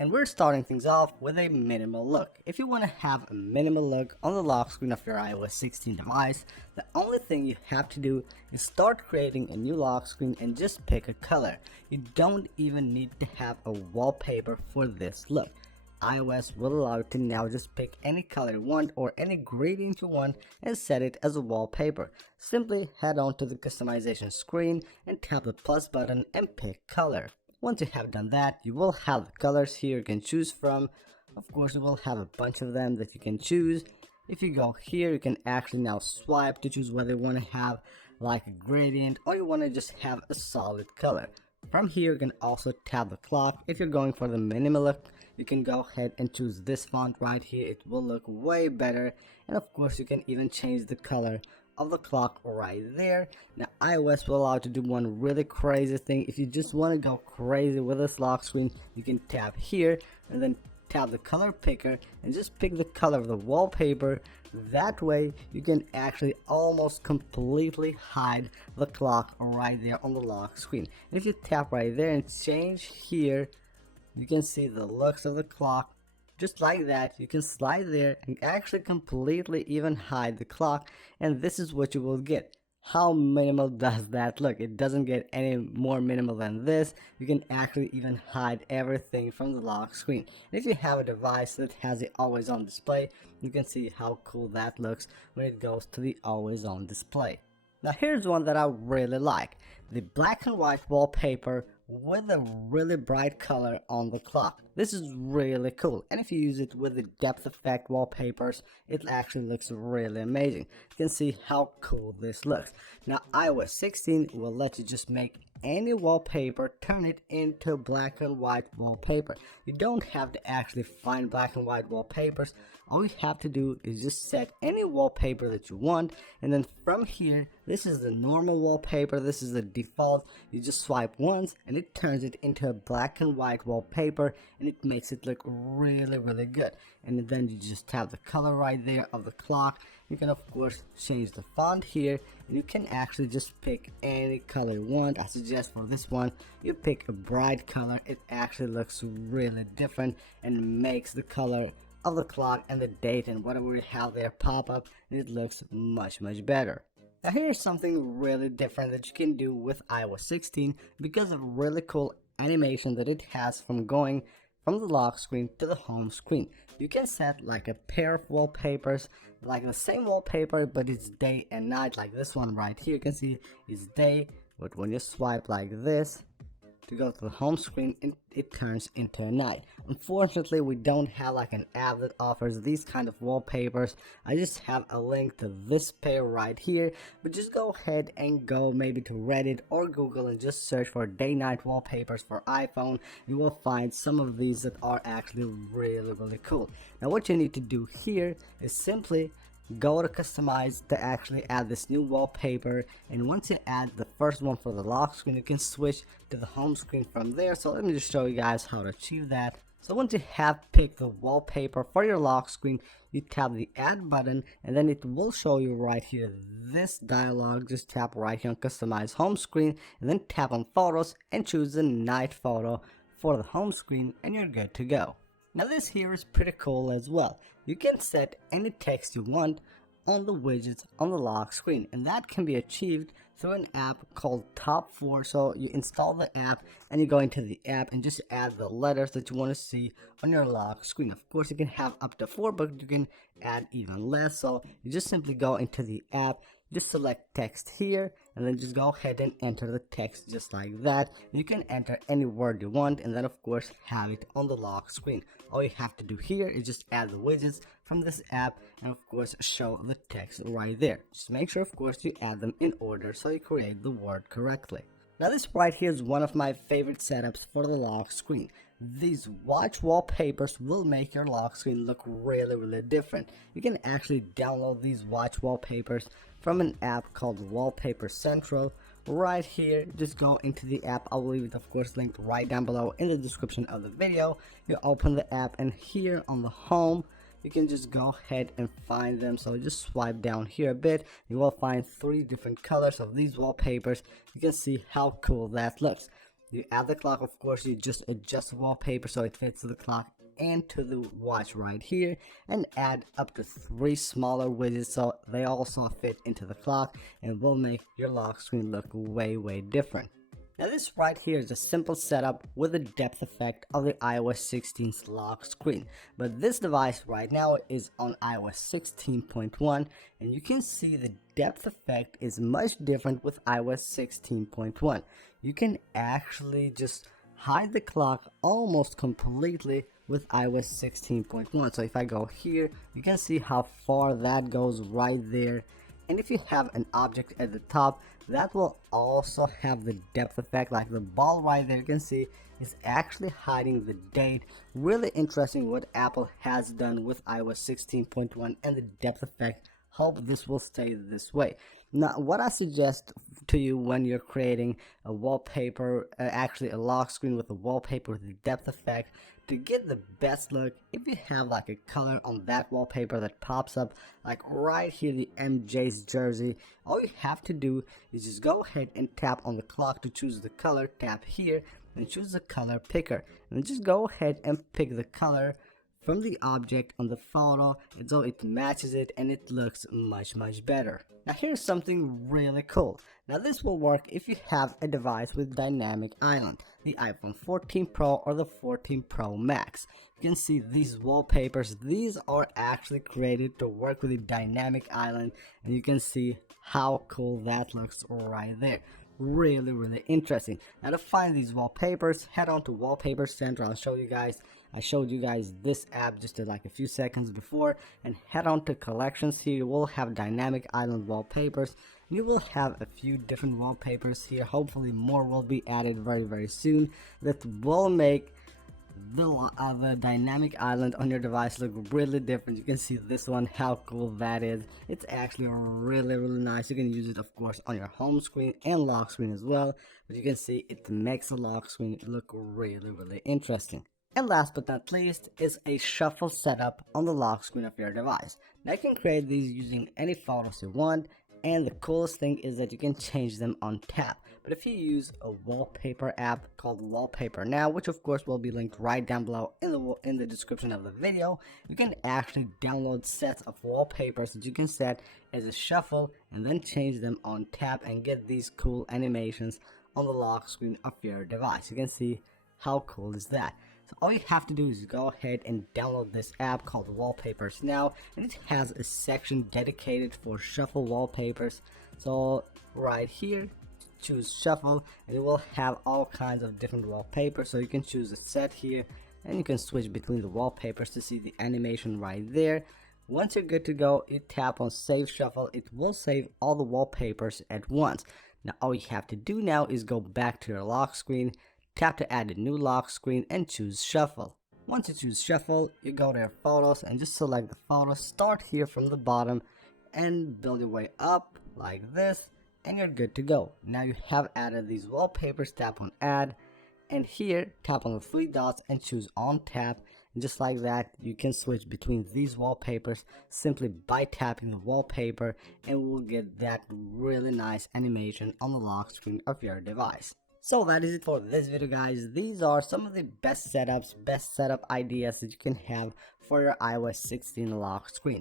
And we're starting things off with a minimal look. If you want to have a minimal look on the lock screen of your iOS 16 device, the only thing you have to do is start creating a new lock screen and just pick a color. You don't even need to have a wallpaper for this look. iOS will allow you to now just pick any color you want or any gradient you want and set it as a wallpaper. Simply head on to the customization screen and tap the plus button and pick color. Once you have done that, you will have the colors here you can choose from. Of course, you will have a bunch of them that you can choose. If you go here, you can actually now swipe to choose whether you want to have like a gradient or you want to just have a solid color. From here, you can also tap the clock. If you're going for the minimal look, you can go ahead and choose this font right here. It will look way better. And of course, you can even change the color of the clock right there. Now iOS will allow you to do one really crazy thing. If you just want to go crazy with this lock screen, you can tap here and then tap the color picker and just pick the color of the wallpaper. That way you can actually almost completely hide the clock right there on the lock screen. And if you tap right there and change here, you can see the looks of the clock. Just like that, you can slide there and actually completely even hide the clock, and this is what you will get. How minimal does that look? It doesn't get any more minimal than this. You can actually even hide everything from the lock screen. And if you have a device that has the always on display, you can see how cool that looks when it goes to the always on display. Now here's one that I really like, the black and white wallpaper with a really bright color on the clock. This is really cool, and if you use it with the depth effect wallpapers, it actually looks really amazing. You can see how cool this looks. Now iOS 16 will let you just make any wallpaper, turn it into black and white wallpaper. You don't have to actually find black and white wallpapers. All you have to do is just set any wallpaper that you want, and then from here, this is the normal wallpaper, this is the default. You just swipe once and it turns it into a black and white wallpaper, and it makes it look really good. And then you just tap the color right there of the clock. You can of course change the font here, and you can actually just pick any color you want. I suggest for this one you pick a bright color. It actually looks really different and makes the color of the clock and the date and whatever you have there pop up, and it looks much better. Now here's something really different that you can do with iOS 16 because of really cool animation that it has from going from the lock screen to the home screen. You can set like a pair of wallpapers, like the same wallpaper but it's day and night, like this one right here. You can see it's day, but when you swipe like this to go to the home screen, it turns into night. Unfortunately, we don't have like an app that offers these kind of wallpapers. I just have a link to this pair right here, but just go ahead and go maybe to Reddit or Google and just search for day-night wallpapers for iPhone. You will find some of these that are actually really cool. Now what you need to do here is simply go to customize to actually add this new wallpaper, and once you add the first one for the lock screen, you can switch to the home screen from there. So let me just show you guys how to achieve that. So once you have picked the wallpaper for your lock screen, you tap the add button, and then it will show you right here this dialog. Just tap right here on customize home screen and then tap on photos and choose the night photo for the home screen, and you're good to go. Now this here is pretty cool as well. You can set any text you want on the widgets on the lock screen, and that can be achieved through an app called Top 4. So you install the app and you go into the app and just add the letters that you want to see on your lock screen. Of course you can have up to 4, but you can add even less. So you just simply go into the app, just select text here, and then just go ahead and enter the text just like that. You can enter any word you want and then of course have it on the lock screen. All you have to do here is just add the widgets from this app and of course show the text right there. Just make sure of course you add them in order so you create the word correctly. Now this right here is one of my favorite setups for the lock screen. These watch wallpapers will make your lock screen look really different. You can actually download these watch wallpapers from an app called Wallpaper Central. Right here, just go into the app. I will leave it of course linked right down below in the description of the video. You open the app, and here on the home you can just go ahead and find them. So just swipe down here a bit, you will find 3 different colors of these wallpapers. You can see how cool that looks. You add the clock, of course, you just adjust the wallpaper so it fits to the clock and to the watch right here, and add up to 3 smaller widgets so they also fit into the clock and will make your lock screen look way different. Now this right here is a simple setup with the depth effect of the iOS 16's lock screen, but this device right now is on iOS 16.1 and you can see the depth effect is much different with iOS 16.1. You can actually just hide the clock almost completely with iOS 16.1. So if I go here, you can see how far that goes right there. And if you have an object at the top, that will also have the depth effect, like the ball right there, you can see is actually hiding the date. Really interesting what Apple has done with iOS 16.1 and the depth effect. Hope this will stay this way. Now what I suggest to you when you're creating a wallpaper, actually a lock screen with a wallpaper with the depth effect, to get the best look, if you have like a color on that wallpaper that pops up, like right here, the MJ's jersey, all you have to do is just go ahead and tap on the clock to choose the color, tap here and choose the color picker, and just go ahead and pick the color from the object on the photo, and so it matches it and it looks much better. Now here's something really cool. Now this will work if you have a device with dynamic island, the iPhone 14 Pro or the 14 Pro Max. You can see these wallpapers, these are actually created to work with the dynamic island, and you can see how cool that looks right there. Really interesting. Now to find these wallpapers, head on to Wallpaper Center. I showed you guys this app just like a few seconds before, and head on to collections. Here you will have dynamic island wallpapers. You will have a few different wallpapers here. Hopefully more will be added very soon that will make the dynamic island on your device look really different. You can see this one, how cool that is. It's actually really nice. You can use it of course on your home screen and lock screen as well, but you can see it makes the lock screen look really interesting. And last but not least is a shuffle setup on the lock screen of your device. Now you can create these using any photos you want, and the coolest thing is that you can change them on tap. But if you use a wallpaper app called Wallpaper Now, which of course will be linked right down below in the description of the video, you can actually download sets of wallpapers that you can set as a shuffle and then change them on tap and get these cool animations on the lock screen of your device. You can see how cool is that. So all you have to do is go ahead and download this app called Wallpapers Now, and it has a section dedicated for shuffle wallpapers. So right here, choose shuffle and it will have all kinds of different wallpapers, so you can choose a set here and you can switch between the wallpapers to see the animation right there. Once you're good to go, you tap on save shuffle. It will save all the wallpapers at once. Now all you have to do now is go back to your lock screen, tap to add a new lock screen and choose shuffle. Once you choose shuffle, you go to your photos and just select the photo. Start here from the bottom and build your way up like this, and you're good to go. Now you have added these wallpapers, tap on add, and here tap on the 3 dots and choose on tap, and just like that you can switch between these wallpapers simply by tapping the wallpaper, and we'll get that really nice animation on the lock screen of your device. So that is it for this video, guys. These are some of the best setup ideas that you can have for your iOS 16 lock screen.